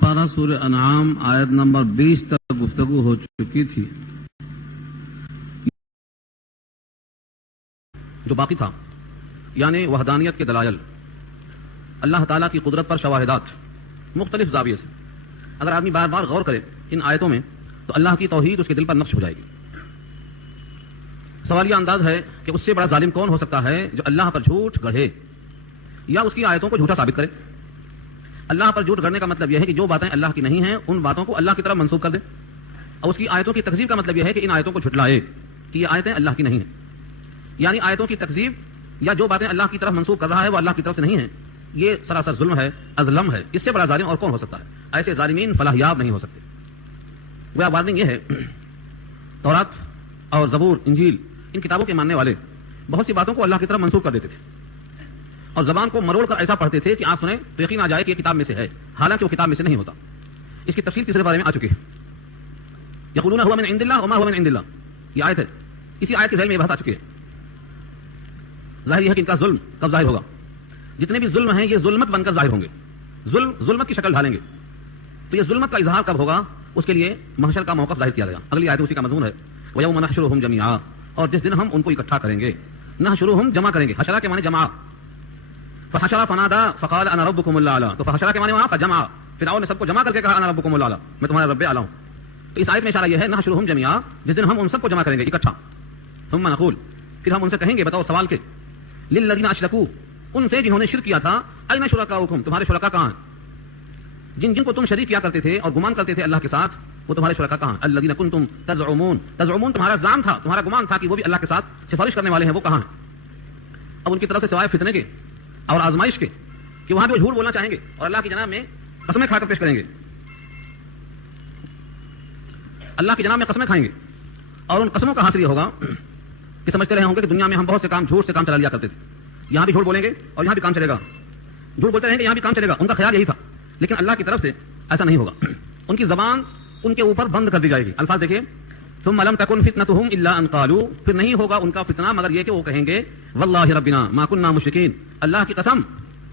پارہ سورہ انعام آیت نمبر 20 تک گفتگو ہو چکی تھی. جو باقی تھا یعنی وحدانیت کے دلائل، اللہ تعالیٰ کی قدرت پر شواہدات مختلف زاویے سے. اگر آدمی بار بار غور کرے ان آیتوں میں تو اللہ کی توحید اس کے دل پر نقش ہو جائے گی. سوال یہ انداز ہے کہ اس سے بڑا ظالم کون ہو سکتا ہے جو اللہ پر جھوٹ گڑھے یا اس کی آیتوں کو جھوٹا ثابت کرے. اللہ پر جھوٹ گڑھنے کا مطلب یہ ہے کہ جو باتیں اللہ کی نہیں ہیں ان باتوں کو اللہ کی طرف منسوب کر دے، اور اس کی آیتوں کی تکذیب کا مطلب یہ ہے کہ ان آیتوں کو جھٹلائے کہ یہ آیتیں اللہ کی نہیں ہیں. یعنی آیتوں کی تکذیب یا جو باتیں اللہ کی طرف منسوب کر رہا ہے وہ اللہ کی طرف سے نہیں ہیں. یہ سراسر ظلم ہے، ازلم ہے. اس سے بڑا ظالم اور کون ہو سکتا ہے؟ ایسے ظالمین فلاح یاب نہیں ہو سکتے. گویا وارننگ یہ ہے، تورات اور زبور، انجیل، ان کتابوں کے ماننے والے بہت سی باتوں کو اللہ کی طرف منسوب کر دیتے تھے اور زبان کو مروڑ کر ایسا پڑھتے تھے کہ آپ سنیں تو یقین آ جائے کہ یہ کتاب میں سے ہے، حالانکہ وہ کتاب میں سے نہیں ہوتا. اس کی تفصیل تیسرے بارے میں آ چکی ہے. یقولون هو من عند الله وما هو من عند الله، یہ آیت ہے. اسی آیت کے ذیل میں یہ بحث آ چکی ہے. ظاہر یہ ہے کہ ان کا ظلم کب ظاہر ہوگا؟ جتنے بھی ظلم ہیں یہ ظلمت بن کر ظاہر ہوں گے، ظلمت کی شکل ڈھالیں گے. تو یہ ظلمت کا اظہار کب ہوگا؟ اس کے لیے محشر کا موقف ظاہر کیا گیا. اگلی آیت اسی کا مضمون ہے، وَيَوْمَ نَحْشُرُهُمْ جَمِيعًا، اور جس دن ہم ان کو اکٹھا کریں گے. نحشرهم جمع کریں گے، حشرہ کے معنی جمع. فحشر فنادى فقال انا ربكم الاعلى، تو فحشر کے معنی وہاں فجمع، فرعون نے سب کو جمع کر کے کہا انا ربكم الاعلى، میں تمہارا رب اعلیٰ ہوں. تو اس آیت میں اشارہ یہ ہے نحشرهم جميعا، جس دن ہم ان سب کو جمع کریں گے اکٹھا. ثم نقول، پھر ہم ان سے کہیں گے، بتاؤ سوال کے، للذین اشرکوا، ان سے جنہوں نے شرک کیا تھا، اين شرکاؤکم، تمہارے شرکا کہاں ہیں؟ جن کو تم شریک کیا کرتے تھے اور گمان کرتے تھے اللہ کے ساتھ، وہ تمہارے شرکا کہاں ہیں؟ الذین کنتم تزعمون، تزعمون تمہارا زعم تھا، تمہارا گمان تھا کہ وہ بھی اللہ کے ساتھ سفارش کرنے والے ہیں، وہ کہاں ہیں؟ اب ان کی طرف سے سوائے فتنے کے اور آزمائش کے کہ وہاں بھی وہ جھوٹ بولنا چاہیں گے اور اللہ کی جناب میں قسمیں کھا کر پیش کریں گے، اللہ کی جناب میں قسمیں کھائیں گے. اور ان قسموں کا حاصل یہ ہوگا کہ سمجھتے رہے ہوں گے کہ دنیا میں ہم بہت سے کام جھوٹ سے کام چلا لیا کرتے تھے، یہاں بھی جھوٹ بولیں گے اور یہاں بھی کام چلے گا، جھوٹ بولتے رہیں گے یہاں بھی کام چلے گا. ان کا خیال یہی تھا، لیکن اللہ کی طرف سے ایسا نہیں ہوگا. ان کی زبان ان کے اوپر بند کر دی جائے گی. الفاظ دیکھیے، ثم لم تكن فتنتهم الا ان قالوا، پھر نہیں ہوگا ان کا فتنہ مگر یہ کہ وہ کہیں گے واللہ ربنا ما كنا مشرکین، اللہ کی قسم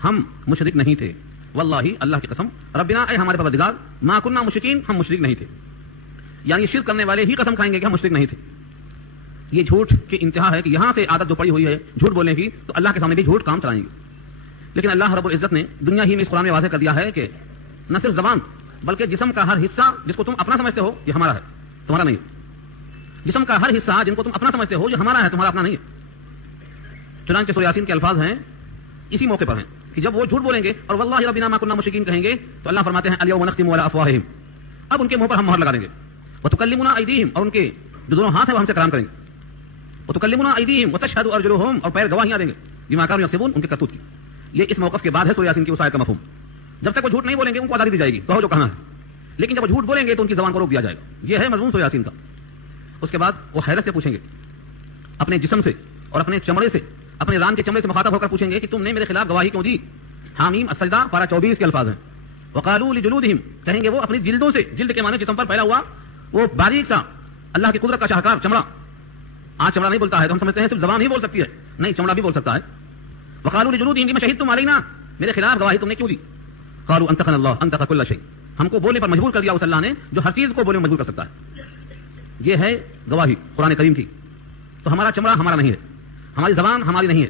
ہم مشرک نہیں تھے. واللہ، اللہ کی قسم، ربنا اے ہمارے پروردگار، ما كنا مشرکین، ہم مشرک نہیں تھے. یعنی شرک کرنے والے ہی قسم کھائیں گے کہ ہم مشرک نہیں تھے. یہ جھوٹ کی انتہا ہے کہ یہاں سے عادت جو پڑی ہوئی ہے جھوٹ بولنے کی، تو اللہ کے سامنے بھی جھوٹ کام چلائیں گے. لیکن اللہ رب العزت نے دنیا ہی میں اس قرآن میں واضح کر دیا ہے کہ نہ صرف زبان بلکہ جسم کا ہر حصہ جس کو تم اپنا سمجھتے ہو یہ ہمارا ہے، تمہارا نہیں. جسم کا ہر حصہ جن کو تم اپنا سمجھتے ہو یہ ہمارا ہے، تمہارا اپنا نہیں ہے. چنانچہ سورہ یاسین کے الفاظ ہیں اسی موقع پر ہیں کہ جب وہ جھوٹ بولیں گے اور واللہ ربنا ما كنا مشرکین کہیں گے تو اللہ فرماتے ہیں الیوم نختم علی افواہہم، اب ان کے منہ پر ہم مہر لگا دیں گے. وتکلمنا ایدیہم، اور ان کے جو دونوں ہاتھ ہیں وہ ہم سے کلام کریں گے. وتکلمنا ایدیہم وتشہد ارجلہم، اور پیر گواہیاں دیں گے بما كانوا یکسبون، ان کے کرتوت کی. یہ اس موقف کے بعد ہے سورہ یاسین کی اس آیت کا مفہوم. جب تک وہ جھوٹ نہیں بولیں گے ان کو آزادی دی جائے گی، کہو جو کہنا ہے. لیکن جب وہ جھوٹ بولیں گے تو ان کی زبان کو روک دیا جائے گا. یہ ہے مضمون سورہ یاسین کا. اس کے بعد وہ حیرت سے پوچھیں گے، اپنے جسم سے اور اپنے چمڑے سے، اپنے ران کے چمڑے سے مخاطب ہو کر پوچھیں گے کہ تم نے میرے خلاف گواہی کیوں دی؟ حامیم السجدہ پارہ 24 کے الفاظ ہیں. وقالوا لجلودہم، کہیں گے وہ اپنی جلدوں سے، جلد کے معنی جسم پر پھیلا ہوا وہ باریک سا اللہ کی قدرت کا شاہکار چمڑا. آج چمڑا نہیں بولتا ہے تو ہم سمجھتے ہیں صرف زبان ہی بول سکتی ہے، نہیں، چمڑا بھی بول سکتا ہے. وقالوا لجلودہم لما شہدتم علینا، میرے خلاف گواہی تم نے کیوں دی؟ قالوا انطقنا اللہ انطق كل شيء، ہم کو بولنے پر مجبور کر دیا اس اللہ نے جو ہر چیز کو بولنے میں مجبور کر سکتا ہے. یہ ہے گواہی قرآن کریم کی. تو ہمارا چمڑا ہمارا نہیں ہے، ہماری زبان ہماری نہیں ہے.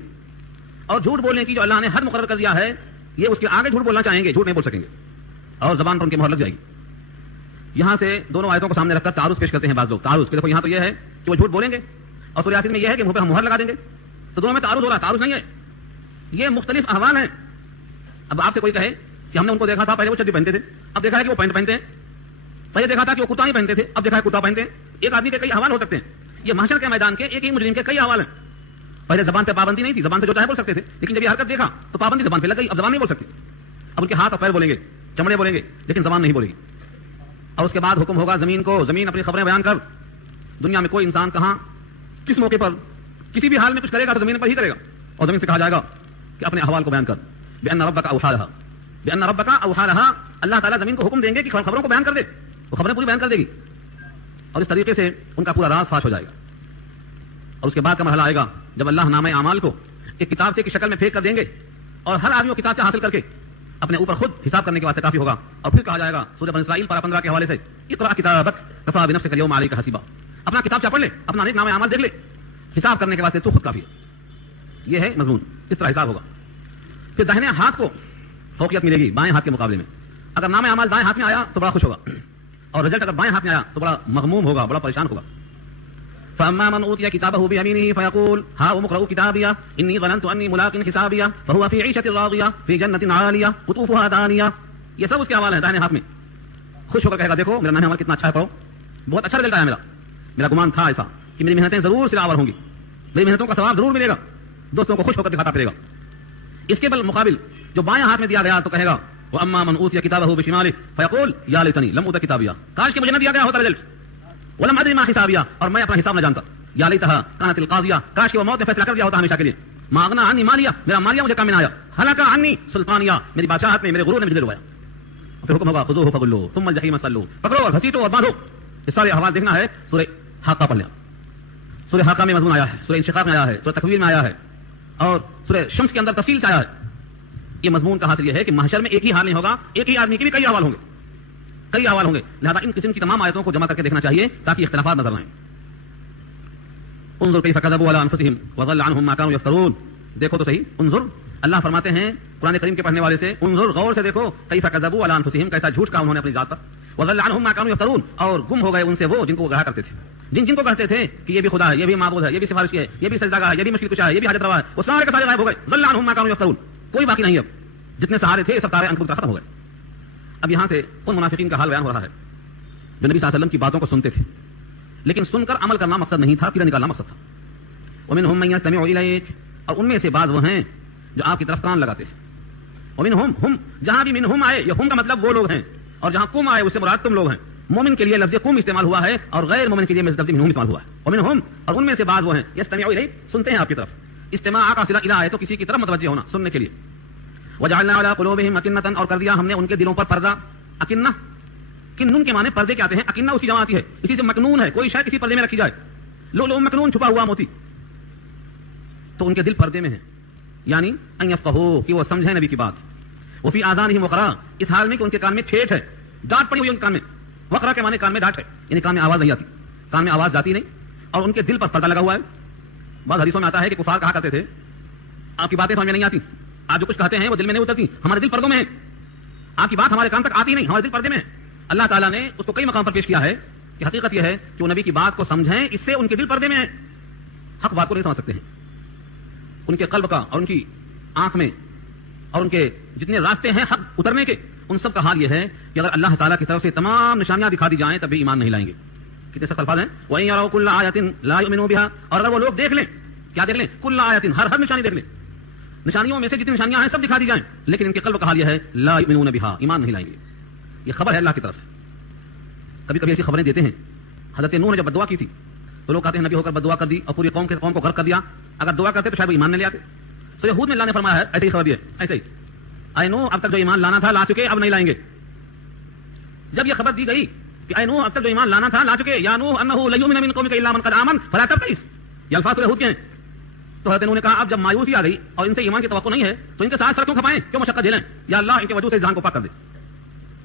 اور جھوٹ بولنے کی جو اللہ نے حد مقرر کر دیا ہے، یہ اس کے آگے جھوٹ بولنا چاہیں گے جھوٹ نہیں بول سکیں گے اور زبان پر ان کی مہر لگ جائے گی. یہاں سے دونوں آیتوں کو سامنے رکھ کر تعارض پیش کرتے ہیں بعض لوگ. تعارض کہ دیکھو یہاں تو یہ ہے کہ وہ جھوٹ بولیں گے اور سورہ یاسین میں یہ ہے کہ منہ پہ ہم مہر لگا دیں گے. تو دونوں میں تعارض ہو رہا ہے. تعارض نہیں ہے، یہ مختلف احوال ہیں. اب آپ سے کوئی کہے کہ ہم نے ان کو دیکھا تھا پہلے وہ چڈی پہنتے تھے، اب دیکھا ہے کہ وہ پینٹ پہنتے ہیں. پہلے دیکھا تھا کہ وہ کرتا نہیں پہنتے تھے، اب دیکھا ہے کرتا پہنتے ہیں. ایک آدمی کے کئی احوال ہو سکتے ہیں. یہ محشر کے میدان کے ایک ہی مجرم کے کئی احوال ہیں. پہلے زبان پہ پابندی نہیں تھی، زبان سے جو چاہے بول سکتے تھے، لیکن جب یہ حرکت دیکھا تو پابندی زبان پہ لگ گئی، اب زبان نہیں بول سکتی. اب ان کے ہاتھ اور پیر بولیں گے، چمڑے بولیں گے، لیکن زبان نہیں بولے گی. اور اس کے بعد حکم ہوگا زمین کو، زمین اپنی خبریں بیان کر. دنیا میں کوئی انسان کہاں کس موقع پر کسی بھی حال میں کچھ کرے گا تو زمین پر ہی کرے گا. اور زمین سے کہا جائے گا کہ اپنے احوال کو بیان کر. بأن ربک اوحی لہا، بأن ربک اوحی لہا، اللہ تعالیٰ زمین کو حکم دیں گے کہ خبروں کو بیان کر دے. وہ خبریں پوری بیان کر دے گی اور اس طریقے سے ان کا پورا راز فاش ہو جائے گا. اور اس کے بعد کا مرحلہ آئے گا جب اللہ نامہ اعمال کو ایک کتابچے کی شکل میں پھینک کر دیں گے اور ہر آدمی کو کتابچہ حاصل کر کے اپنے اوپر خود حساب کرنے کے واسطے کافی ہوگا. اور پھر کہا جائے گا سورہ بنی اسرائیل پارہ 15 کے حوالے سے اقرأ کتابک کفی بنفسک اليوم علیک حسیبا. اپنا کتاب چاپ پڑھ لے, اپنا نیک نام اعمال دیکھ لے, حساب کرنے کے واسطے تو خود کافی ہے. یہ ہے مضمون, اس طرح حساب ہوگا. پھر داہنے ہاتھ کو فوقیت ملے گی بائیں ہاتھ کے مقابلے میں. اگر نام اعمال دائیں ہاتھ میں آیا تو بڑا خوش ہوگا, اور رزلٹ اگر بائیں ہاتھ میں آیا تو بڑا مغموم ہوگا, بڑا پریشان ہوگا. فاما من اوتي كتابه بيمينه فيقول ها اقرؤوا كتابيه اني ظننت اني ملاق حسابيه فهو في عيشه راضيه في جنه عاليه قطوفها دانيه. یہ سب اس کے حوالے ہیں دائیں ہاتھ میں. خوش ہو کر کہے گا دیکھو میرا نام عمل کتنا اچھا ہے, پڑھو بہت اچھا رزلٹ آیا میرا گمان تھا ایسا کہ میری محنتیں ضرور سلاور ہوں گی, میری محنتوں کا ثواب ضرور ملے گا. دوستوں کو خوش ہو کر دکھاتا پھرے گا. اس کے مقابل جو بائیں ہاتھ میں دیا گیا تو کہے گا واما من اوتي كتابه بشماله فيقول يا ليتني لم اوت كتابيه, کاش کہ مجھے نہ دیا گیا ہوتا رزلٹ. ولم ادري ما حسابيه, اور میں اپنا حساب نہ جانتا. یا لیتها كانت القاضيه, کاش کہ وہ موت نے فیصلہ کر دیا ہوتا ہمیشہ کے لیے. ما اغنى عني ماليه, میرا مالیہ مجھے کام میں نہ آیا. هلك عني سلطانيه, میری بادشاہت میں میرے غرور نے مجھے ڈبویا. پھر حکم ہوگا خذوه فغلوه ثم الجحيم صلوه, پکڑو اور گھسیٹو اور باندھو. یہ سارے احوال دیکھنا ہے سورہ حاقہ پڑھ لیا. سورہ حاقہ میں مضمون آیا ہے, سورہ انشقاق میں آیا ہے, سورہ تکویر میں آیا ہے, اور سورہ شمس کے اندر تفصیل سے آیا ہے. یہ مضمون کا حاصل یہ ہے کہ محشر میں ایک ہی حال نہیں ہوگا, ایک ہی آدمی کے بھی کئی احوال ہوں گے, کئی احوال ہوں گے. لہذا ان قسم کی تمام آیتوں کو جمع کر کے دیکھنا چاہیے تاکہ اختلافات نظر آئیں. انظر کیف کذبوا علی انفسهم وضل عنهم ما كانوا يفترون. دیکھو تو صحیح, انظر اللہ فرماتے ہیں قرآن کریم کے پڑھنے والے سے, انظر غور سے دیکھو, کیف کذبوا علی انفسهم, کیسا جھوٹ کہا انہوں نے اپنی ذات پر, وضل عنهم ما كانوا يفترون, اور گم ہو گئے ان سے وہ جن کو وہ کہا کرتے تھے, جن کو کہتے تھے کہ یہ بھی خدا ہے, یہ بھی معبود ہے, یہ بھی سفارشی ہے, یہ بھی سجدہ گاہ ہے, یہ بھی مشکل کشا ہے, یہ بھی حاجت روا ہے, وہ سارے کے سارے غائب ہو گئے. ضل عنهم ما كانوا يفترون, کوئی باقی نہیں. اب جتنے سہارے تھے سب تارے عنقود ختم ہو گئے. اب یہاں سے ان منافقین کا حال بیان ہو رہا ہے جو نبی صلی اللہ علیہ وسلم کی باتوں کو سنتے تھے, لیکن سن کر عمل کرنا مقصد نہیں تھا, کیڑا نکالنا مقصد تھا. ومنهم من يستمع اليك, اور ان میں سے بعض وہ ہیں جو آپ کی طرف کان لگاتے ہیں. ومنهم هم, جہاں بھی منهم آئے, یہ ہم کا مطلب وہ لوگ ہیں, اور جہاں کم آئے اس سے مراد تم لوگ ہیں. مومن کے لیے لفظ کم استعمال ہوا ہے اور غیر مومن کے لیے لفظ منهم استعمال ہوا ہے. ومنهم, اور ان میں سے بعض وہ ہیں يستمع اليك, سنتے ہیں آپ کی طرف. استماع کا صلہ الہ ہے تو کسی کی طرف متوجہ ہونا, سننے کے لیے. وجعلنا على قلوبهم أكنة, اور کر دیا ہم نے ان کے دلوں پر پردہ. اکنہ, کنن کے معنی پردے کے آتے ہیں, اکنہ اس کی جمع آتی ہے, اسی سے مکنون ہے, کوئی شے کسی پردے میں رکھی جائے. لؤلؤ مکنون, چھپا ہوا موتی. تو ان کے دل پردے میں ہیں, یعنی ان یفقہوا, کہ وہ سمجھیں نبی کی بات. وفی آذانہم وقرا, اس حال میں کہ ان کے کان میں ٹھیٹھ ہے, ڈانٹ پڑی ہوئی ان کے کان میں. وقرا کے معنی کان میں ڈانٹ ہے, یعنی کان میں آواز نہیں آتی, کان میں آواز جاتی نہیں, اور ان کے دل پر پردہ لگا ہوا ہے. بعض حدیثوں میں آتا ہے کہ کفار کہا کرتے تھے آپ کی باتیں سمجھ میں نہیں آتی, آپ جو کچھ کہتے ہیں وہ دل میں نہیں اترتی, ہمارے دل پردوں میں ہیں, آپ کی بات ہمارے کان تک آتی نہیں, ہمارے دل پردے میں ہے. اللہ تعالیٰ نے اس کو کئی مقام پر پیش کیا ہے کہ حقیقت یہ ہے کہ وہ نبی کی بات کو سمجھیں, اس سے ان کے دل پردے میں ہے, حق بات کو نہیں سمجھ سکتے ہیں. ان کے قلب کا اور ان کی آنکھ میں اور ان کے جتنے راستے ہیں حق اترنے کے, ان سب کا حال یہ ہے کہ اگر اللہ تعالیٰ کی طرف سے تمام نشانیاں دکھا دی جائیں تب بھی ایمان نہیں لائیں گے. کتنے سخت الفاظ ہیں, وَإِن يَرَوْا كُلَّ آيَةٍ لَا يُؤْمِنُوا بِهَا, اور اگر وہ لوگ دیکھ لیں, کیا دیکھ لیں, کل آیاتن, ہر نشانی دیکھ لیں, نشانیوں میں سے جتنی نشانیاں ہیں سب دکھا دی جائیں, لیکن ان کے قلب کا حال یہ ہے لا یؤمنون بها, ایمان نہیں لائیں گے. یہ خبر ہے اللہ کی طرف سے. کبھی کبھی ایسی خبریں دیتے ہیں. حضرت نوح نے جب بددعا کی تھی تو لوگ کہتے ہیں نبی ہو کر بددعا کر دی اور پوری قوم کو غرق کر دیا, اگر دعا کرتے تو شاید وہ ایمان نہیں لے آتے. سورہ ہود میں اللہ نے فرمایا ہے ایسے ہی خبر دی ہے, ایسے ہی اے نوح اب تک جو ایمان لانا تھا لا چکے, اب نہیں لائیں گے. جب یہ خبر دی گئی کہ اے نوح اب تک جو ایمان لانا تھا لا چکے, یا نوح انه لن يؤمن من قومك الا من قد آمن فلا تبتئس, یہ الفاظ سورہ ہود کے ہیں. تو حضرت نوح نے کہا اب جب مایوسی آ گئی اور ان سے ایمان کی توقع نہیں ہے تو ان کے ساتھ سر کیوں کھپائیں, کیوں مشقت جھیلیں, یا اللہ ان کے وجود سے جان کو پاک کر دے.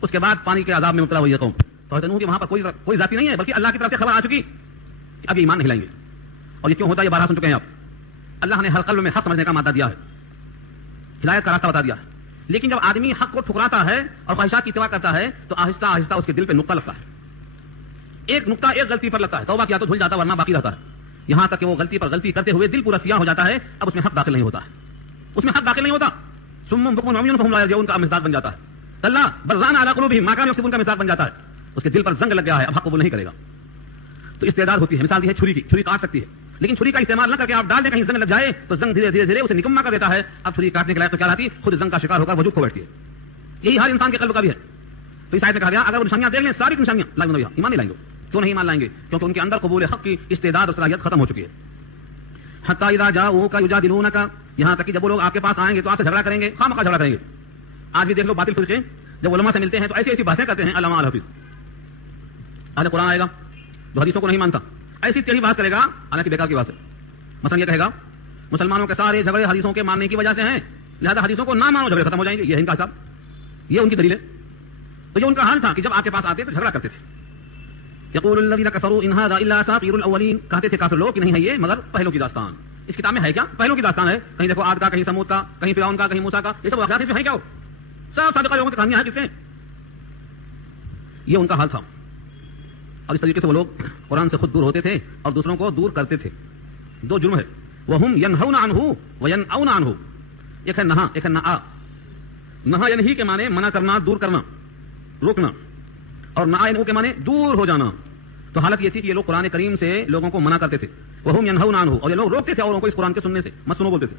اس کے بعد پانی کے عذاب میں مبتلا ہوئی قوم. تو حضرت نوح کی وہاں پر کوئی ذاتی نہیں ہے, بلکہ اللہ کی طرف سے خبر آ چکی کہ اب ایمان نہیں لائیں گے. اور یہ کیوں ہوتا ہے, یہ بارہ سن چکے ہیں آپ. اللہ نے ہر قلب میں حق سمجھنے کا مادہ دیا ہے, ہدایت کا راستہ بتا دیا ہے, لیکن جب آدمی حق کو ٹھکراتا ہے اور خواہشات کی اتباع کرتا ہے تو آہستہ آہستہ اس کے دل پہ نقطہ لگتا ہے, ایک نقطہ ایک غلطی پر لگتا ہے. توبہ کیا تو دھل جاتا ورنہ باقی رہتا ہے, یہاں تک کہ وہ غلطی پر غلطی کرتے ہوئے دل پورا سیاہ ہو جاتا ہے. اب اس میں حق داخل نہیں ہوتا ہے, اس میں حق داخل نہیں ہوتا. صم بکم عمی فہم لا یرجعون کا مزداد بن جاتا ہے. کلا بل ران علی قلوبہم ما کانوا یکسبون کا مزداد بن جاتا ہے. اس کے دل پر زنگ لگ گیا ہے, اب حق قبول نہیں کرے گا. تو استعداد ہوتی ہے, مثال دی ہے چھری کی, چھری کاٹ سکتی ہے, لیکن چھری کا استعمال نہ کر کے آپ ڈال دیں کہیں زنگ لگ جائے تو زنگ دھیرے دھیرے اسے نکما کر دیتا ہے. اب چھری کاٹنے کے لائق تو کیا رہتی, خود زنگ کا شکار ہو کر وجود کھو بیٹھتی ہے. یہی حال انسان کے قلب کا بھی ہے. تو اس آیت میں کہا گیا اگر وہ نشانیاں دیکھ لیں, ساری نشانیاں لا ایمان نہیں لائیں گے. کیوں نہیں ایمان لائیں گے, کیونکہ ان کے اندر قبول حق کی استعداد اور صلاحیت ختم ہو چکی ہے. حتی اذا جاؤک یجادلونک, یہاں تک کہ جب وہ لوگ آپ کے پاس آئیں گے تو آپ سے جھگڑا کریں گے, خواہ جھگڑا کریں گے. آج بھی دیکھ لو باطل فرقے جب علماء سے ملتے ہیں تو ایسی ایسی باتیں کرتے ہیں, علامہ الحافظ اہل قرآن آئے گا جو حدیثوں کو نہیں مانتا, ایسی ٹیڑھی بات کرے گا حالانکہ بیکار کی بات ہے. مثلا یہ کہے گا مسلمانوں کے سارے جھگڑے حدیثوں کے ماننے کی وجہ سے ہیں, لہذا حدیثوں کو نہ مانو, جھگڑے ختم ہو جائیں گے. یہ ہے ان کا حساب. یہ ان کی دلیل ہے. تو یہ ان کا حال تھا کہ جب آپ کے پاس آتے تو جھگڑا کرتے تھے. یقول الذین کفروا ان ھذا الا اساطیر الاولین، کہتے تھے کافر لوگ کہ نہیں ہے یہ مگر پہلوں کی داستان. اس کتاب میں ہے کیا؟ پہلوں کی داستان ہے. کہیں دیکھو عاد کا، کہیں سمود کا، کہیں فرعون کا، کہیں موسیٰ کا، یہ سب واقعات اس میں ہے کیا؟ سب سابقہ لوگوں کی کہانیاں ہیں. کس سے؟ یہ ان کا حال تھا. اور اس طریقے سے وہ لوگ قرآن سے خود دور ہوتے تھے اور دوسروں کو دور کرتے تھے. دو جرم ہے. وَهُمْ يَنْهَوْنَ عَنْهُ وَيَنْأَوْنَ عَنْهُ. ایک ہے نہا، ایک ہے نآ. نہا ینہی کے معنی منع کرنا، دور کرنا، روکنا، اور نآ ینہو کے معنی دور ہو جانا. تو حالت یہ تھی کہ یہ لوگ قرآن کریم سے لوگوں کو منع کرتے تھے. وَهُمْ يَنْهَوْنَ عَنْهُ، اور یہ لوگ روکتے تھے اوروں کو اس قرآن کے سننے سے. مت سنو بولتے تھے.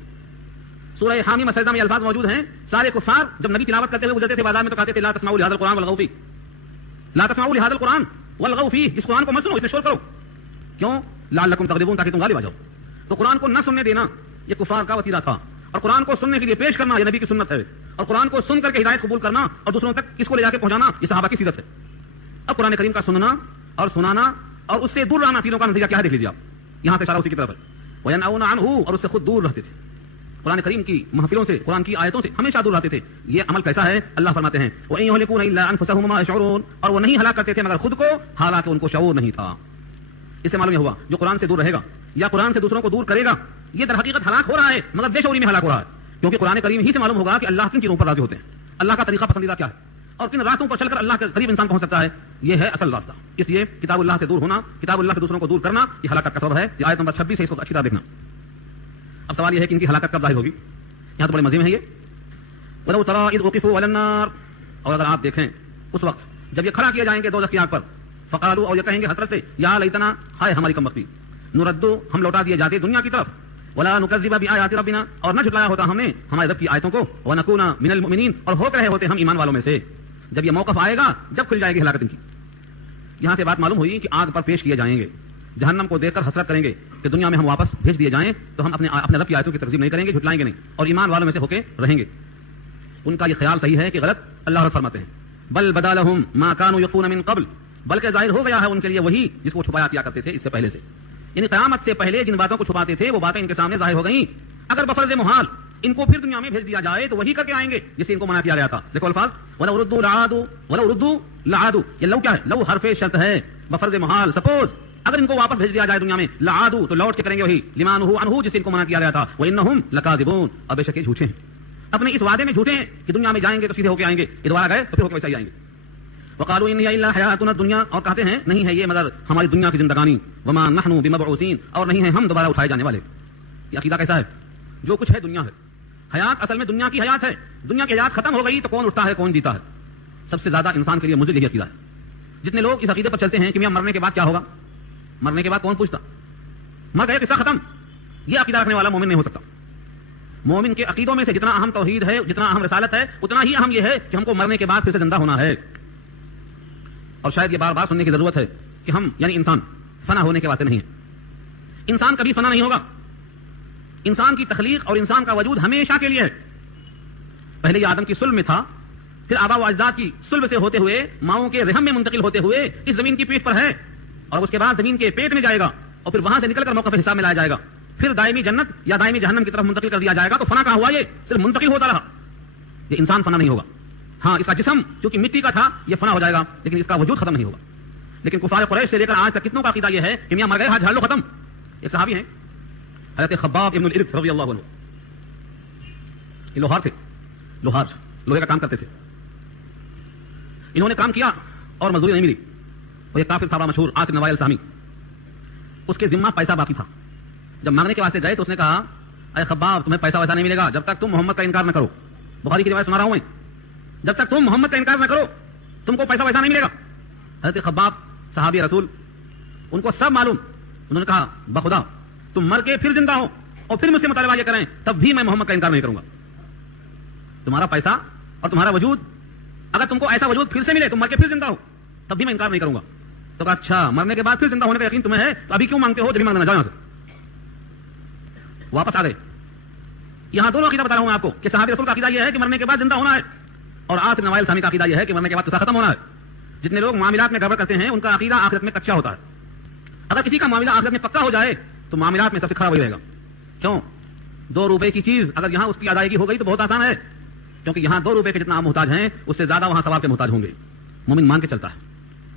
سورہ حامی مسجدہ میں الفاظ موجود ہیں. سارے کفار جب نبی تلاوت کرتے ہوئے گزرتے تھے بازار میں تو کہتے تھے لا تسمعوا لهذا القرآن والغوا فيه، لا تسمعوا لهذا القرآن والغوا فيه، اس قرآن کو مت سنو، اس میں شور کرو. کیوں؟ لعلکم تغلبون، تاکہ تم غالب آ جاؤ. تو قرآن کو نہ سننے دینا یہ کفار کا وتیرہ تھا، اور قرآن کو سننے کے لیے پیش کرنا یہ نبی کی سنت ہے، اور قرآن کو سن کر کے ہدایت قبول کرنا اور دوسروں تک اس کو لے جا کے پہنچانا یہ صحابہ کی سیرت ہے. اب قرآن کریم کا سننا اور سنانا اور اس سے دور رہنا، تینوں کا نتیجہ کیا ہے دیکھ لیجیے آپ. یہاں سے اشارہ اسی کی طرف ہے. وَيَنْأَوْنَ عَنْهُ، اور اس سے خود دور رہتے تھے. قرآن کریم کی محفلوں سے، قرآن کی آیتوں سے ہمیشہ دور رہتے تھے. یہ عمل کیسا ہے؟ اللہ فرماتے ہیں وَإِنْ يُهْلِكُونَ إِلَّا أَنفُسَهُمْ وَمَا يَشْعُرُونَ، اور وہ نہیں ہلاک کرتے تھے مگر خود کو، حالانکہ ان کو شعور نہیں تھا. اس سے معلوم یہ ہوا جو قرآن سے دور رہے گا یا قرآن سے دوسروں کو دور کرے گا یہ در حقیقت ہلاک ہو رہا ہے، مگر بے شعوری میں ہلاک ہو رہا ہے. کیونکہ قرآن کریم ہی سے معلوم ہوگا کہ اللہ کن چیزوں پر راضی ہوتے ہیں، اللہ کا طریقہ پسندیدہ کیا ہے، اور کن راستوں پر چل کر اللہ کے قریب انسان پہنچ سکتا ہے. یہ ہے اصل راستہ. اس لیے کتاب اللہ سے دور ہونا، کتاب اللہ سے دوسروں کو دور کرنا یہ ہلاکت کا سبب ہے. یہ آیت نمبر 26 ہے، اس کو اچھی طرح دیکھنا. اب سوال یہ ہے کہ ان کی ہلاکت کب ظاہر ہوگی؟ یہاں تو بڑے مزے میں ہے یہ. وَلَوْ تَرَىٰ إِذْ وُقِفُوا عَلَى النَّارِ، اور اگر آپ دیکھیں اس وقت جب یہ کھڑا کیے جائیں گے دوزخ کی آگ پر، فقالوا، اور یہ کہیں گے حسرت سے یا لیتنا، ہائے ہماری کم بختی، نردو، ہم لوٹا دیے جاتے دنیا کی طرف، ولا نکذب بآیات ربنا، اور نہ جھٹلایا ہوتا ہم نے ہمارے رب کی آیتوں کو، ونکون من المؤمنین، اور ہو رہے ہوتے ہم ایمان والوں میں سے. جب یہ موقف آئے گا جب کھل جائے گی ہلاکت ان کی. یہاں سے بات معلوم ہوئی کہ آگ پر پیش کیے جائیں گے، جہنم کو دیکھ کر حسرت کریں گے کہ دنیا میں ہم واپس بھیج دیے جائیں تو ہم اپنے رب کی آیتوں کی تکذیب نہیں کریں گے، جھٹلائیں گے نہیں، اور ایمان والوں میں سے ہو کے رہیں گے. ان کا یہ خیال صحیح ہے کہ غلط؟ اللہ فرماتے ہیں بل بدا لهم ما كانوا يخفون من قبل، بلکہ ظاہر ہو گیا ہے ان کے لیے وہی جس کو چھپایا کیا کرتے تھے اس سے پہلے سے. یعنی قیامت سے پہلے جن باتوں کو چھپاتے تھے وہ باتیں ان کے سامنے ظاہر ہو گئیں. اگر بفرض محال ان کو پھر دنیا میں بھیج دیا جائے تو وہی کر کے آئیں گے جسے ان کو منع کیا گیا تھا. دیکھو الفاظ ولو ردوا لعادوا، ولو ردوا لعادوا، یہ لو کیا ہے؟ لو حرف شرط ہے. بفرض محال سپوز اگر ان کو واپس بھیج دیا جائے دنیا میں، لعادوا تو لوٹ کے کریں گے وہی، لما نہوا عنہ جسے ان کو منع کیا گیا تھا، وانہم لکاذبون، اور بے شک یہ جھوٹے ہیں، اپنے اس وعدے میں جھوٹے ہیں کہ دنیا میں جائیں گے تو سیدھے ہو کے آئیں گے، یہ دوبارہ گئے تو پھر ہو کے ویسے ہی آئیں گے. وقالوا ان هي الا حیاتنا الدنیا، اور کہتے ہیں نہیں ہے یہ مگر ہماری دنیا کی زندگانی، وما نحن بمبعوثین، اور نہیں ہیں ہم دوبارہ اٹھائے جانے والے. یہ عقیدہ کیسا ہے؟ جو کچھ ہے دنیا ہے، حیات اصل میں دنیا کی حیات ہے. دنیا کی حیات ختم ہو گئی تو کون اٹھتا ہے کون جیتا ہے؟ سب سے زیادہ انسان کے لیے مضر یہی عقیدہ ہے. جتنے لوگ اس عقیدے پر چلتے ہیں کہ میاں مرنے کے بعد کیا ہوگا، مرنے کے بعد کون پوچھتا، مر گئے قصہ ختم، یہ عقیدہ رکھنے والا مومن نہیں ہو سکتا. مومن کے عقیدوں میں سے جتنا اہم توحید ہے، جتنا اہم رسالت ہے، اتنا ہی اہم یہ ہے کہ ہم کو مرنے کے بعد پھر سے زندہ ہونا ہے. اور شاید یہ بار بار سننے کی ضرورت ہے کہ ہم یعنی انسان فنا ہونے کے واسطے نہیں ہے. انسان کبھی فنا نہیں ہوگا. انسان کی تخلیق اور انسان کا وجود ہمیشہ کے لیے ہے. پہلے یہ آدم کی صلب میں تھا، پھر آبا و اجداد کی صلب سے ہوتے ہوئے ماؤں کے رحم میں منتقل ہوتے ہوئے اس زمین کی پیٹھ پر ہے، اور اس کے بعد زمین کے پیٹ میں جائے گا، اور پھر وہاں سے نکل کر موقف حساب میں لایا جائے گا، پھر دائمی جنت یا دائمی جہنم کی طرف منتقل کر دیا جائے گا. تو فنا کہاں ہوا؟ یہ صرف منتقل ہوتا رہا. یہ انسان فنا نہیں ہوگا. ہاں اس کا جسم جو کہ مٹی کا تھا یہ فنا ہو جائے گا، لیکن اس کا وجود ختم نہیں ہوگا. لیکن کفار قریش سے لے کر آج تک کتنوں کا عقیدہ یہ ہے کہ میاں مر گئے، ہاں جھاڑ لو ختم. ایک صحابی ہیں حضرت خباب ابن الارث رضی اللہ عنہ، یہ لوہار تھے، لوہار لوہے کا کام کرتے تھے. انہوں نے کام کیا اور مزدوری نہیں ملی. وہ ایک کافر تھا بڑا مشہور، عاصم نوائل سامی، اس کے ذمہ پیسہ باقی تھا. جب مانگنے کے واسطے گئے تو اس نے کہا اے خباب تمہیں پیسہ ویسا نہیں ملے گا جب تک تم محمد کا انکار نہ کرو. بخاری کی روایت سنا رہا ہوں میں، جب تک تم محمد کا انکار نہ کرو تم کو پیسہ ویسا نہیں ملے گا. حضرت خباب صحابی رسول، ان کو سب معلوم. انہوں نے کہا بخدا تم مر کے پھر زندہ ہو اور پھر مجھ سے مطالبہ یہ کریں تب بھی میں محمد کا انکار نہیں کروں گا. تمہارا پیسہ اور تمہارا وجود، اگر تم کو ایسا وجود پھر سے ملے تم مر کے پھر زندہ ہو تب بھی میں انکار نہیں کروں گا. تو کہا اچھا مرنے کے بعد پھر زندہ ہونے کا یقین تمہیں ہے تو ابھی کیوں مانگتے ہو؟ جبھی مانگنا، جاؤ یہاں سے. واپس آ گئے. یہاں دونوں عقیدہ بتا رہا ہوں میں آپ کو کہ صحابی رسول کا عقیدہ یہ ہے کہ مرنے کے بعد زندہ ہونا ہے، اور عاصم نوائل سامی کا عقیدہ یہ ہے کہ مرنے کے بعد قصہ ختم ہونا ہے. جتنے لوگ معاملات میں گڑبڑ کرتے ہیں ان کا عقیدہ آخرت میں کچا ہوتا ہے. اگر کسی کا معاملہ آخرت میں پکا ہو جائے تو معاملات میں سب سے خراب ہو جائے گا. کیوں؟ 2 روپے کی چیز اگر یہاں اس کی ادائیگی ہو گئی تو بہت آسان ہے. کیونکہ یہاں 2 روپے کے جتنا آپ محتاج ہیں اس سے زیادہ وہاں ثواب کے محتاج ہوں گے. مومن مان کے چلتا ہے.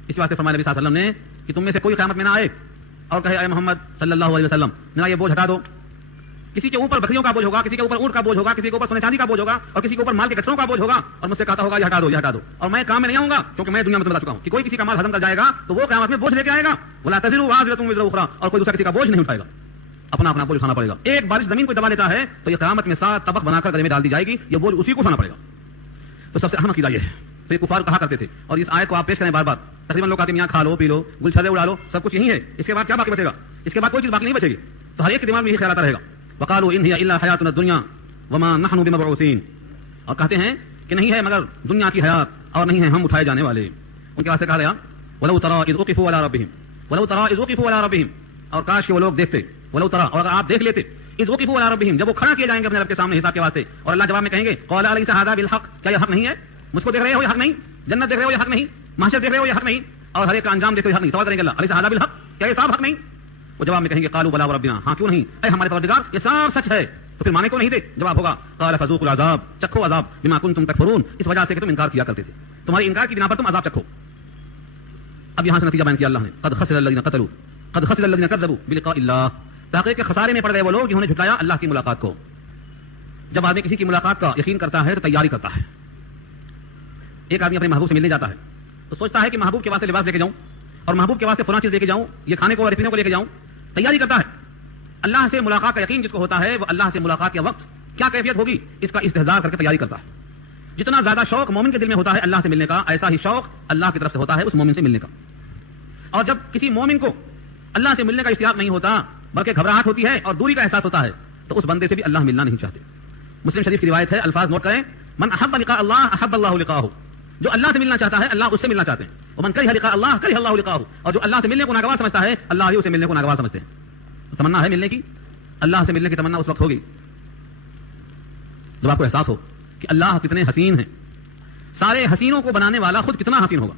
اس واسطے فرمایا نبی صلی اللہ علیہ وسلم نے کہ تم میں سے کوئی قیامت میں نہ آئے اور کہے اے محمد صلی اللہ علیہ وسلم میرا یہ بوجھ ہٹا دو. کسی کے اوپر بکریوں کا بوجھ ہوگا, کسی کے اوپر اونٹ کا بوجھ ہوگا, کسی کے اوپر سونے چاندی کا بوجھ ہوگا, اور کسی کے اوپر مال کے گٹھڑوں کا بوجھ ہوگا, اور مجھ سے کہتا ہوگا یہ ہٹا دو یہ ہٹا دو, اور میں کام میں نہیں آؤں گا کیونکہ میں دنیا میں بتا چکا ہوں کہ کوئی کسی کا مال ہضم کر جائے گا تو وہ قیامت میں بوجھ لے کے آئے گا. ولا تزر وازرۃ وزر اخرى, اور کوئی دوسرا کسی کا بوجھ نہیں اٹھائے گا, اپنا اپنا بوجھ اٹھانا پڑے گا. ایک بارش زمین کو دبا لیتا ہے تو یہ قیامت میں 7 طبق بنا کر گلے میں ڈال دی جائے گی, یہ بوجھ اسی کو اٹھانا پڑے گا. تو سب سے اہم عقیدہ یہ ہے. تو یہ کفار کہا کرتے تھے, اور اس آیت کو آپ پیش کریں بار بار. تقریباً لوگ کہتے ہیں یہاں کھا لو پی لو گل چھلے اڑا لو, سب کچھ یہی ہے, اس کے بعد کیا باقی بچے گا, اس کے بعد کوئی چیز باقی نہیں بچے گی. تو ہر ایک کے دماغ میں یہی خیال آتا رہے گا. وقالوا ان هي الا حیاتنا الدنیا وما نحن بمبعوثین, اور کہتے ہیں کہ نہیں ہے مگر دنیا کی حیات اور نہیں ہے ہم اٹھائے جانے والے. ان کے واسطے کہا گیا ولو ترى اذ وقفوا على ربهم, ولو ترى اذ وقفوا على ربهم, اور کاش کہ وہ لوگ دیکھتے, ولو ترى, اور اگر آپ دیکھ لیتے, اذ وقفوا على ربهم, جب وہ کھڑا کیے جائیں گے اپنے رب کے سامنے حساب کے واسطے, اور اللہ جواب میں کہیں گے قال الیس هذا بالحق, کیا یہ حق نہیں ہے, مجھ کو دیکھ رہے ہو یہ حق نہیں, جنت دیکھ رہے ہو یہ حق نہیں, محشر دیکھ رہے ہو یہ حق نہیں, اور ہر ایک کا انجام دیکھ رہے ہو یہ حق نہیں. سوال کریں گے اللہ الیس هذا بالحق, کیا یہ صاحب حق نہیں, وہ جواب میں کہیں گے قالوا بلا وربنا, ہاں کیوں نہیں اے ہمارے پروردگار یہ صاحب سچ ہے. تو پھر مانے کو نہیں دے, جواب ہوگا قال فذوقوا العذاب, چکھو عذاب, بما کنتم تکفرون, اس وجہ سے کہ تم انکار کیا کرتے تھے, تمہاری انکار کی بنا پر تم عذاب چکھو. اب یہاں سے نتیجہ بیان کیا اللہ نے, قد خسر الذين قتلوا, قد خسر الذين كذبوا بلقاء الله, تحقیق خسارے میں پڑ گئے وہ لوگ جنہوں نے جھٹلایا اللہ کی ملاقات کو. جب آدمی کسی کی ملاقات کا یقین کرتا ہے تو تیاری کرتا ہے. ایک آدمی اپنے محبوب سے ملنے جاتا ہے تو سوچتا ہے کہ محبوب کے واسطے لباس لے کے جاؤں, اور محبوب کے واسطے فلاں چیز لے کے جاؤں, یہ کھانے کو اور پینے کو لے کے جاؤں, تیاری کرتا ہے. اللہ سے ملاقات کا یقین جس کو ہوتا ہے وہ اللہ سے ملاقات کے وقت کیا کیفیت ہوگی اس کا استحضار کر کے تیاری کرتا ہے. جتنا زیادہ شوق مومن کے دل میں ہوتا ہے اللہ سے ملنے کا, ایسا ہی شوق اللہ کی طرف سے ہوتا ہے اس مومن سے ملنے کا. اور جب کسی مومن کو اللہ سے ملنے کا اشتیاق نہیں ہوتا بلکہ گھبراہٹ ہوتی ہے اور دوری کا احساس ہوتا ہے تو اس بندے سے بھی اللہ ملنا نہیں چاہتے. مسلم شریف کی روایت ہے, الفاظ نوٹ کریں, من احب لقاء اللہ احب اللہ لقاءہ, جو اللہ سے ملنا چاہتا ہے اللہ اس سے ملنا چاہتے ہیں. ومن کرہ لقاء اللہ کرہ اللہ لقاءہ, اور جو اللہ سے ملنے کو ناگوار سمجھتا ہے اللہ ہی اسے ملنے کو ناگوار سمجھتے ہیں. تو تمنا ہے ملنے کی, اللہ سے ملنے کی تمنا اس وقت ہوگی جب آپ کو احساس ہو کہ اللہ کتنے حسین ہیں, سارے حسینوں کو بنانے والا خود کتنا حسین ہوگا.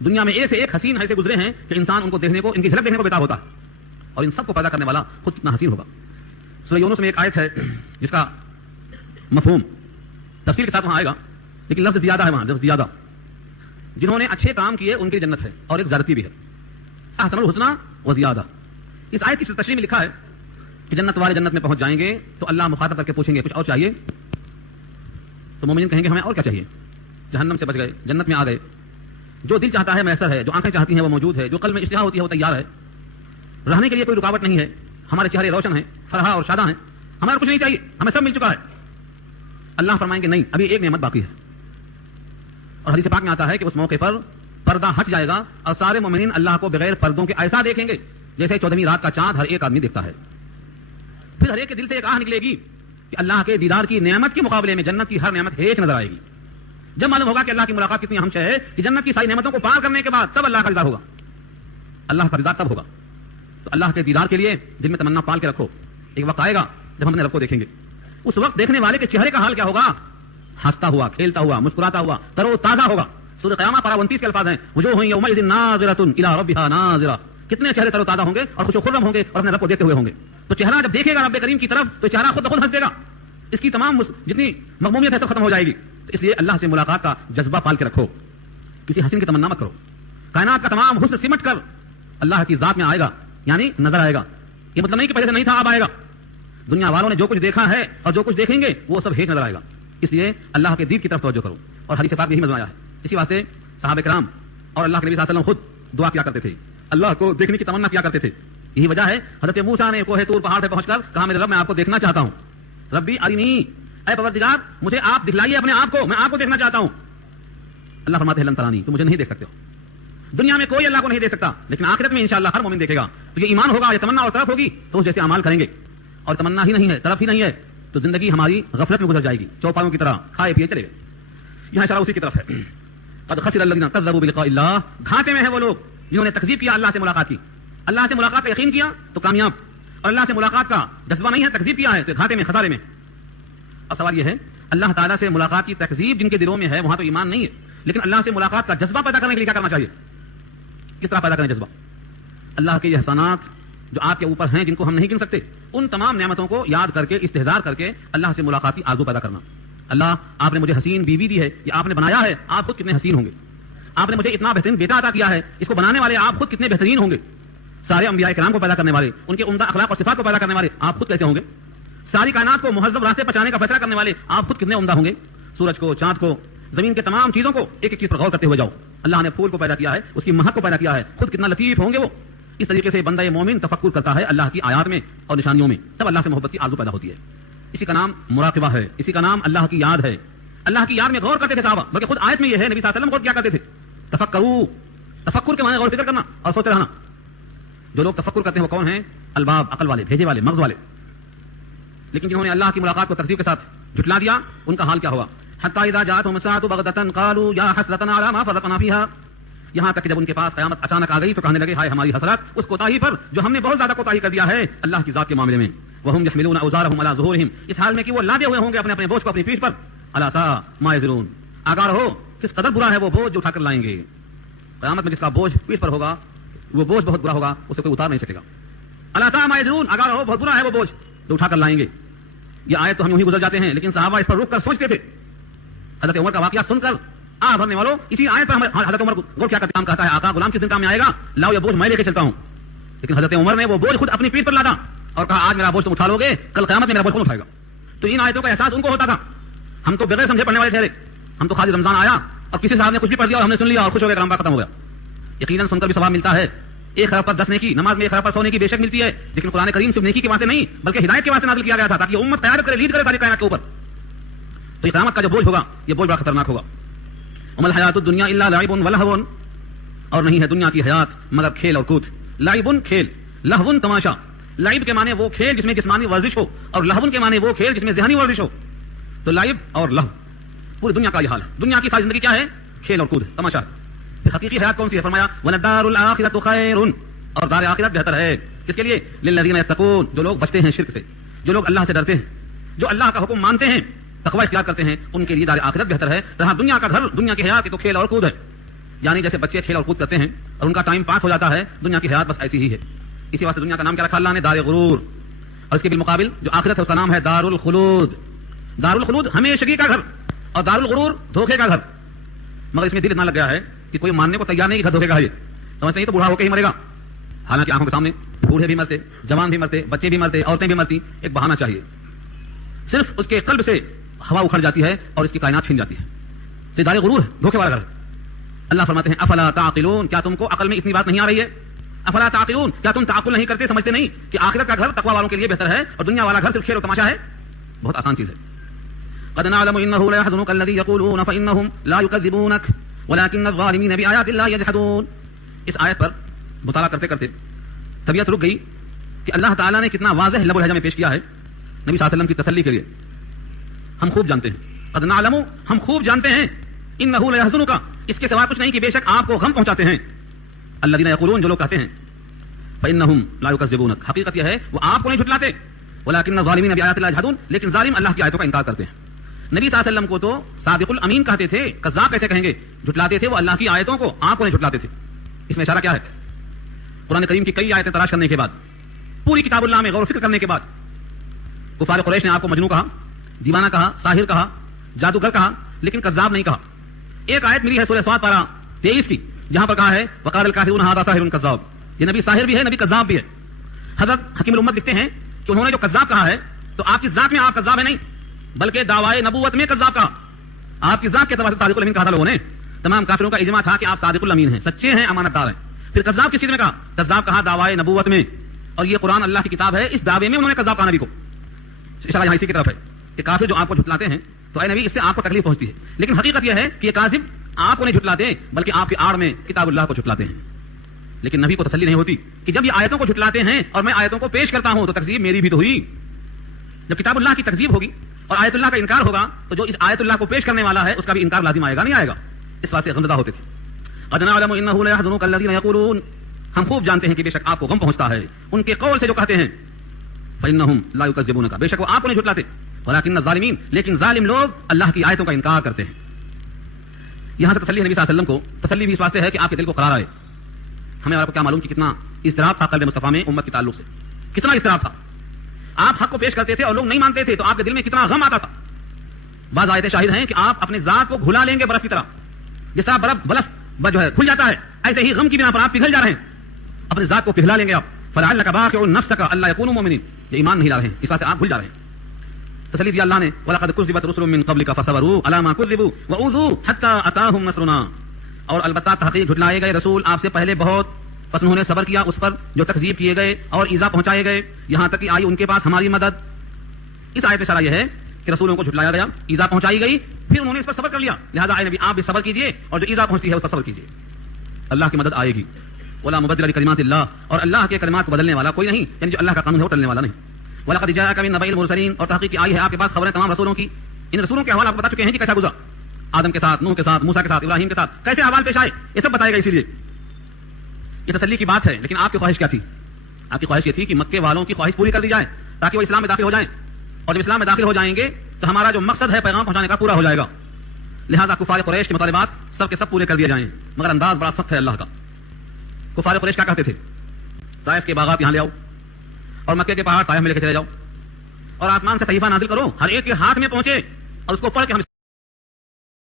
دنیا میں ایک سے ایک حسین ایسے گزرے ہیں کہ انسان ان کو دیکھنے کو, ان کی جھلک دیکھنے کو بیتاب ہوتا ہے, اور ان سب کو پیدا کرنے والا خود کتنا حسین ہوگا. سورہ یونس میں ایک آیت ہے جس کا مفہوم تفصیل کے ساتھ وہاں آئے گا, لیکن لفظ زیادہ ہے وہاں, لفظ زیادہ. جنہوں نے اچھے کام کیے ان کی جنت ہے, اور ایک زیادتی بھی ہے, احسن الحسنى وزیادہ. اس آیت کی تشریح میں لکھا ہے کہ جنت والے جنت میں پہنچ جائیں گے تو اللہ مخاطب کر کے پوچھیں گے کچھ اور چاہیے, تو مومنین کہیں گے ہمیں اور کیا چاہیے. جہنم سے بچ گئے, جنت میں آ گئے, جو دل چاہتا ہے میسر ہے, جو آنکھیں چاہتی ہیں وہ موجود ہے, جو قلب میں اشتہا ہوتی ہے وہ تیار ہے, رہنے کے لیے کوئی رکاوٹ نہیں ہے, ہمارے چہرے روشن ہیں, فرحا اور شاداں ہیں, ہمیں کچھ نہیں چاہیے, ہمیں سب مل چکا ہے. اللہ فرمائیں گے نہیں, ابھی ایک نعمت باقی ہے. اور حدیث پاک میں آتا ہے کہ اس موقع پر پردہ ہٹ جائے گا اور سارے مومنین اللہ کو بغیر پردوں کے ایسا دیکھیں گے جیسے 14ویں رات کا چاند ہر ایک آدمی دیکھتا ہے. پھر ہر ایک کے دل سے ایک آہ نکلے گی کہ اللہ کے دیدار کی نعمت کے مقابلے میں جنت کی ہر نعمت ہیچ نظر آئے گی. جب معلوم ہوگا کہ اللہ کی ملاقات کتنی اہم ہے کہ جنت کی ساری نعمتوں کو پار کرنے کے بعد تب اللہ کا دیدار ہوگا, اللہ کا دیدار تب ہوگا. تو اللہ کے دیدار کے لیے دل میں تمنا پال کے رکھو, ایک وقت آئے گا جب ہم اپنے رب کو دیکھیں گے. اس وقت دیکھنے والے کے چہرے کا حال کیا ہوگا, ہنستا ہوا, کھیلتا ہوا, مسکراتا ہوا, تر و تازہ ہوگا. سورہ قیامہ پارہ 29 کے الفاظ ہیں, وجوہ یومئذ ناظرۃ الی ربھا ناظرہ, کتنے چہرے تر و تازہ ہوں گے اور خوش و خرم ہوں گے اور اپنے رب کو دیکھتے ہوئے ہوں گے. تو چہرہ جب دیکھے گا رب کریم کی طرف تو چہرہ خود بخود ہنس دے گا, اس کی تمام جتنی مغمومیت ہے سب ختم ہو جائے گی. تو اس لیے اللہ سے ملاقات کا جذبہ پال کے رکھو, کسی حسین کی تمنا مت کرو. کائنات کا تمام حسن سمٹ کر اللہ کی ذات میں آئے گا, یعنی نظر آئے گا. یہ مطلب نہیں کہ پہلے سے نہیں تھا اب آئے گا. دنیا والوں نے جو کچھ دیکھا ہے اور جو کچھ دیکھیں گے وہ سب ہیچ نظر آئے گا. اس لیے اللہ کے دین کی طرف توجہ کرو, اور حدیث پاک یہی مضمون آیا ہے. اسی واسطے صحابہ کرام اور اللہ کے نبی صلی اللہ علیہ وسلم خود دعا کیا کرتے تھے, اللہ کو دیکھنے کی تمنا کیا کرتے تھے. یہی وجہ ہے حضرت موسیٰ نے کوہ طور پہاڑ پہ پہنچ کر کہا میرے رب میں آپ کو دیکھنا چاہتا ہوں, ربی ارینی, اے پروردگار مجھے آپ دکھلائیے اپنے آپ کو, میں آپ کو دیکھنا چاہتا ہوں. اللہ فرماتے ہیں لن ترانی, تو مجھے نہیں دیکھ سکتے ہو. دنیا میں کوئی اللہ کو نہیں دیکھ سکتا, لیکن آخرت میں انشاءاللہ ہر مومن دیکھے گا. تو یہ ایمان ہوگا, یہ تمنا اور طرف ہوگی تو اس جیسے اعمال کریں گے. اور تمنا ہی نہیں ہے, طرف ہی نہیں ہے تو زندگی ہماری غفلت میں گزر جائے گی, چوپایوں کی طرح کھائے پیے چلے گئے. یہاں اشارہ اسی کی طرف ہے. قد خسر الذين كذبوا بلقاء الله, گھاٹے میں ہیں وہ لوگ جنہوں نے تکذیب کیا اللہ سے ملاقات کی. اللہ سے ملاقات کا یقین کیا تو کامیاب, اور اللہ سے ملاقات کا جذبہ نہیں ہے, تکذیب کیا ہے تو گھاٹے میں, خسارے میں. اب سوال یہ ہے, اللہ تعالیٰ سے ملاقات کی تکذیب جن کے دلوں میں ہے وہاں تو ایمان نہیں ہے, لیکن اللہ سے ملاقات کا جذبہ پیدا کرنے کے لیے کیا کرنا چاہیے, کس طرح پیدا کریں جذبہ. اللہ کے یہ احسانات جو آپ کے اوپر ہیں جن کو ہم نہیں گن سکتے, ان تمام نعمتوں کو یاد کر کے استحضار کر کے اللہ سے ملاقات کی آرزو پیدا کرنا. اللہ آپ نے مجھے حسین بیوی دی ہے، یہ آپ نے بنایا ہے، آپ خود کتنے حسین ہوں گے. آپ نے مجھے اتنا بہترین بیٹا عطا کیا ہے، اس کو بنانے والے آپ خود کتنے بہترین ہوں گے. سارے انبیاء کرام کو پیدا کرنے والے، ان کے عمدہ اخلاق اور صفات کو پیدا کرنے والے آپ خود کیسے ہوں گے. ساری کائنات کو مہذب راستے پر چلانے کا فیصلہ کرنے والے آپ خود کتنے عمدہ ہوں گے. سورج کو، چاند کو، زمین کے تمام چیزوں کو ایک ایک چیز پر غور کرتے ہوئے جاؤ. اللہ نے پھول کو پیدا کیا ہے، اس کی مہک کو پیدا کیا ہے، خود کتنا لطیف ہوں گے وہ. اس طریقے سے بندہ مومن تفکر کرتا ہے اللہ کی آیات میں اور نشانیوں میں، تب اللہ سے محبت کی آرزو پیدا ہوتی ہے. اسی کا نام مراقبہ ہے، اسی کا نام اللہ کی یاد ہے. اللہ کی یاد میں غور کرتے تھے صحابہ، بلکہ خود آیت میں یہ ہے نبی صلی اللہ علیہ وسلم غور کیا کرتے تھے. تفکر کے معنی غور فکر کرنا اور سوچتے رہنا. جو لوگ تفکر کرتے ہیں وہ کون ہیں؟ الباب، عقل والے، بھیجے والے، مغز والے. لیکن جنہوں نے اللہ کی ملاقات کو تکذیب کے ساتھ جھٹلا دیا، ان کا حال کیا ہوا؟ حتی اذا جاءتهم الساعة بغتة قالوا یا حسرتنا على ما فرطنا فيها. یہاں تک کہ جب ان کے پاس قیامت اچانک آ گئی تو کہنے لگے ہائے ہماری حسرت اس کوتاہی پر جو ہم نے بہت زیادہ کوتاہی کر دیا ہے اللہ کی ذات کے معاملے میں. وهم يحملون اوزارهم على ظهورهم، اس حال میں کہ وہ لادے ہوئے ہوں گے اپنے اپنے بوجھ کو اپنی پیٹھ پر. الا ساء ما يزرون، آگاہ رہو کس قدر برا ہے وہ بوجھ جو اٹھا کر لائیں گے. قیامت میں جس کا بوجھ پیٹھ پر ہوگا وہ بوجھ بہت برا ہوگا، اسے کوئی اتار نہیں سکے گا. الا ساء ما يزرون، آگاہ رہو بہت برا ہے وہ بوجھ جو اٹھا کر لائیں گے. یہ آیت تو ہم یوں ہی گزر جاتے ہیں، لیکن صحابہ اس پر رک کر سوچتے تھے. حضرت عمر کا واقعہ سن کر بھرنے والوں اسی آیت پر حضرت عمر کو کیا کرتے کہتا ہے آقا غلام کس دن کام میں آئے گا، لاؤ یہ بوجھ میں لے کے چلتا ہوں. لیکن حضرت عمر نے وہ بوجھ خود اپنی پیٹھ پر لادا اور کہا آج میرا بوجھ تم اٹھا لو گے، کل قیامت میں میرا بوجھ کون اٹھائے گا. تو ان آیتوں کا احساس ان کو ہوتا تھا. ہم تو بغیر سمجھے پڑھنے والے ٹھہرے، ہم تو خالی رمضان آیا اور کسی صاحب نے کچھ بھی پڑھ دیا اور ہم نے سن لیا اور خوش ہو گئے، کلام ختم ہو گیا. یقیناً سن کر بھی ثواب ملتا ہے. 1 خراب پر 10 نیکی، نماز میں 1 خراب پر 100 نیکی بے شک ملتی ہے. لیکن قرآن کریم صرف نیکی کے واسطے نہیں بلکہ ہدایت کے واسطے نازل کیا گیا تھا تاکہ امت قیادت کرے، لیڈ کرے ساری کائنات کے اوپر. تو قیامت کا جو بوجھ ہوگا یہ بوجھ بڑا خطرناک ہوگا. وما الحیات الدنیا الا لعب ولہو، اور نہیں ہے دنیا کی حیات مگر کھیل اور کود. لعب کھیل، لہو تماشا. لعب کے معنی وہ کھیل جس میں جسمانی ورزش ہو اور لہو کے معنی وہ کھیل جس میں ذہنی ورزش ہو. تو لعب اور لہو پوری دنیا کا یہ حال ہے. دنیا کی ساری زندگی کیا ہے؟ کھیل اور کود، تماشا ہے. پھر حقیقی حیات کون سی ہے؟ فرمایا وَلَدَّارُ الْآخِرَةُ خَيْرٌ، اور دار آخرت بہتر ہے. کس کے لیے؟ لِلَّذِينَ يَتَّقُونَ، جو لوگ بچتے ہیں شرک سے، جو لوگ اللہ سے ڈرتے ہیں، جو اللہ کا حکم مانتے ہیں، تقوی اختیار کرتے ہیں، ان کے لیے دار آخرت بہتر ہے. رہا دنیا کا گھر، دنیا کی حیات تو کھیل اور کود ہے. یعنی جیسے بچے کھیل اور کود کرتے ہیں اور ان کا ٹائم پاس ہو جاتا ہے، دنیا کی حیات بس ایسی ہی ہے. اسی واسطے دنیا کا نام کیا رکھا اللہ نے؟ دار غرور. اور اس کے بالمقابل جو آخرت ہے اس کا نام ہے دار الخلود. دار الخلود ہمیشگی کا گھر اور دار الغرور دھوکے کا گھر. مگر اس میں دل اتنا لگ گیا ہے کہ کوئی ماننے کو تیار نہیں کہ گھر دھوکے کا ہے. یہ سمجھتے ہیں تو بوڑھا ہو کے ہی مرے گا. حالانکہ آنکھوں کے سامنے بوڑھے بھی مرتے، جوان بھی مرتے، بچے بھی مرتے، عورتیں بھی مرتی. ایک بہانہ چاہیے. صرف اس کے قلب سے ہوا اکھڑ جاتی ہے اور اس کی کائنات چھن جاتی ہے. تو دار غرور ہے، دھوکے والا گھر ہے. اللہ فرماتے ہیں افلا تعقلون، کیا تم کو عقل میں اتنی بات نہیں آ رہی ہے؟ افلا تعقلون، کیا تم تعقل نہیں کرتے، سمجھتے نہیں کہ آخرت کا گھر تقوی والوں کے لیے بہتر ہے اور دنیا والا گھر صرف کھیل و تماشا ہے؟ بہت آسان چیز ہے. قد نعلم انه لا يحزنك الذي يقولون فانهم لا يكذبونك ولكن الظالمين بآيات الله يجحدون. اس آیت پر مطالعہ کرتے کرتے طبیعت رک گئی کہ اللہ تعالیٰ نے کتنا واضح لب و لہجہ میں پیش کیا ہے نبی صلی اللہ علیہ وسلم کی تسلی کے لیے. ہم خوب جانتے ہیں، قد نعلم، ہم خوب جانتے ہیں، انه لا يحزنك، اس کے سوا کچھ نہیں کہ بے شک آپ کو غم پہنچاتے ہیں. الذين يقولون، جو لوگ کہتے ہیں، فانهم لا يكذبونك، حقیقت یہ ہے وہ آپ کو نہیں جھٹلاتے، ولكن الظالمين بآيات الله يجحدون، لیکن ظالم اللہ کی آیتوں کا انکار کرتے ہیں. نبی صلی اللہ علیہ وسلم کو تو صادق الامین کہتے تھے، کذاب کیسے کہیں گے؟ جھٹلاتے تھے وہ اللہ کی آیتوں کو، آپ کو نہیں جھٹلاتے تھے. اس میں اشارہ کیا ہے؟ قرآن کریم کی کئی آیتیں تلاش کرنے کے بعد، پوری کتاب اللہ میں غور و فکر کرنے کے بعد، کفار قریش نے آپ کو مجنون کہا، دیوانہ کہا، ساحر کہا، جادوگر کہا، لیکن کذاب نہیں کہا. ایک آیت ملی ہے سورہ صاد پارہ 23 کی، جہاں پر کہا ہے وقال الکافرون ھذا ساحر کذاب. یہ نبی ساحر بھی ہے، نبی کذاب بھی ہے. حضرت حکیم الامت لکھتے ہیں کہ انہوں نے جو کذاب کہا ہے تو آپ کی ذات میں آپ کذاب ہے نہیں، بلکہ دعوائے نبوت میں کذاب کہا. آپ کی ذات کے اعتبار سے صادق الامین کہا تھا لوگوں نے. تمام کافروں کا اجماع تھا کہ آپ صادق الامین ہیں، سچے ہیں، امانت دار ہیں. پھر کذاب کس چیز میں کہا؟ کذاب کہا دعوائے نبوت میں. اور یہ قرآن اللہ کی کتاب ہے، اس دعوے میں انہوں نے کذاب کہا نبی کو. اشارہ یہاں اسی کی طرف ہے کہ کافر جو آپ کو جھٹلاتے ہیں تو اے نبی اس سے آپ کو تکلیف پہنچتی ہے، لیکن حقیقت یہ ہے کہ یہ کاذب آپ کو نہیں جھٹلاتے بلکہ آپ کی آڑ میں کتاب اللہ کو جھٹلاتے ہیں. لیکن نبی کو تسلی نہیں ہوتی کہ جب یہ آیتوں کو جھٹلاتے ہیں اور میں آیتوں کو پیش کرتا ہوں تو تکذیب میری بھی تو ہوئی. جب کتاب اللہ کی تکذیب ہوگی اور آیت اللہ کا انکار ہوگا تو جو اس آیت اللہ کو پیش کرنے والا ہے اس کا بھی انکار لازم آئے گا، نہیں آئے گا. اس واسطے غمزدہ ہوتے تھے. قد نعلم انه لا يحزنك الذين يقولون، ہم خوب جانتے ہیں کہ بے شک آپ کو غم پہنچتا ہے ان کے قول سے جو کہتے ہیں. فانهم لا يكذبونك، بے شک وہ آپ کو نہیں جھٹلاتے، ولكن الظالمين، لیکن ظالم لوگ اللہ کی آیتوں کا انکار کرتے ہیں. یہاں سے تسلی نبی صلی اللہ علیہ وسلم کو، تسلی بھی اس واسطے ہے کہ آپ کے دل کو قرار آئے. ہمیں اور آپ کو کیا معلوم کہ کتنا اضطراب تھا قلب مصطفیٰ میں امت کے تعلق سے، کتنا اضطراب تھا. آپ حق کو پیش کرتے تھے اور لوگ نہیں مانتے تھے تو آپ کے دل میں کتنا غم آتا تھا. بعض آیتیں شاہد ہیں کہ آپ اپنے ذات کو گھلا لیں گے برف کی طرح. جس طرح برف جو ہے کھل جاتا ہے, ایسے ہی غم کی بنا پر آپ پگھل جا رہے ہیں, اپنے ذات کو پگھلا لیں گے آپ. فلعلک باخع نفسک الا یکونوا مؤمنین, یہ ایمان نہیں لا رہے ہیں, اس واسطے آپ بھول جا رہے ہیں. تسلی دی اللہ نے, وَلَقَدْ كُذِّبَتْ رُسُلٌ مِّن قَبْلِكَ فَصَبَرُوا عَلَىٰ مَا كُذِّبُوا وَأُوذُوا حَتَّىٰ أَتَاهُمْ نَصْرُنَا, اور البتہ تحقیق جھٹلائے گئے رسول آپ سے پہلے بہت, بس انہوں نے صبر کیا اس پر جو تکذیب کیے گئے اور ایذا پہنچائے گئے, یہاں تک کہ آئی ان کے پاس ہماری مدد. اس آیت میں اشارہ یہ ہے کہ رسولوں کو جھٹلایا گیا, ایذا پہنچائی گئی, پھر انہوں نے اس پر صبر کر لیا, لہذا اے نبی آپ بھی صبر کیجئے اور جو ایذا پہنچتی ہے اس پر صبر کیجئے. اللہ کی مدد آئے گی. ولا مبدل لکلمات اللہ, اور اللہ کے کلمات کو بدلنے والا کوئی نہیں, یعنی جو اللہ کا قانون ہے وہ ٹلنے والا نہیں. وَلَقَدْ جَاءَكَ مِن نَبَإِ الْمُرْسَلِينَ, اور تحقیق آئی ہے آپ کے پاس خبریں تمام رسولوں کی. ان رسولوں کے احوال آپ کو بتا چکے ہیں کہ کیسا گزرا, آدم کے ساتھ, نوح کے ساتھ, موسیٰ کے ساتھ, ابراہیم کے ساتھ کیسے احوال پیش آئے, یہ سب بتائے گا. اسی لیے یہ تسلی کی بات ہے. لیکن آپ کی خواہش کیا تھی؟ آپ کی خواہش یہ تھی کہ مکے والوں کی خواہش پوری کر دی جائے تاکہ وہ اسلام میں داخل ہو جائیں, اور جب اسلام میں داخل ہو جائیں گے تو ہمارا جو مقصد ہے پیغام پہنچانے کا پورا ہو جائے گا. لہذا کفار قریش کے مطالبات سب کے سب پورے کر دیے جائیں, مگر انداز بڑا سخت ہے اللہ کا. کفار قریش کیا کہتے تھے؟ طائف کے باغات یہاں لے آؤ اور مکے کے پہاڑ طائف میں لے کے چلے جاؤ, اور آسمان سے صحیفہ نازل کرو, ہر ایک کے ہاتھ میں پہنچے اور اس کو پڑھ کے ہم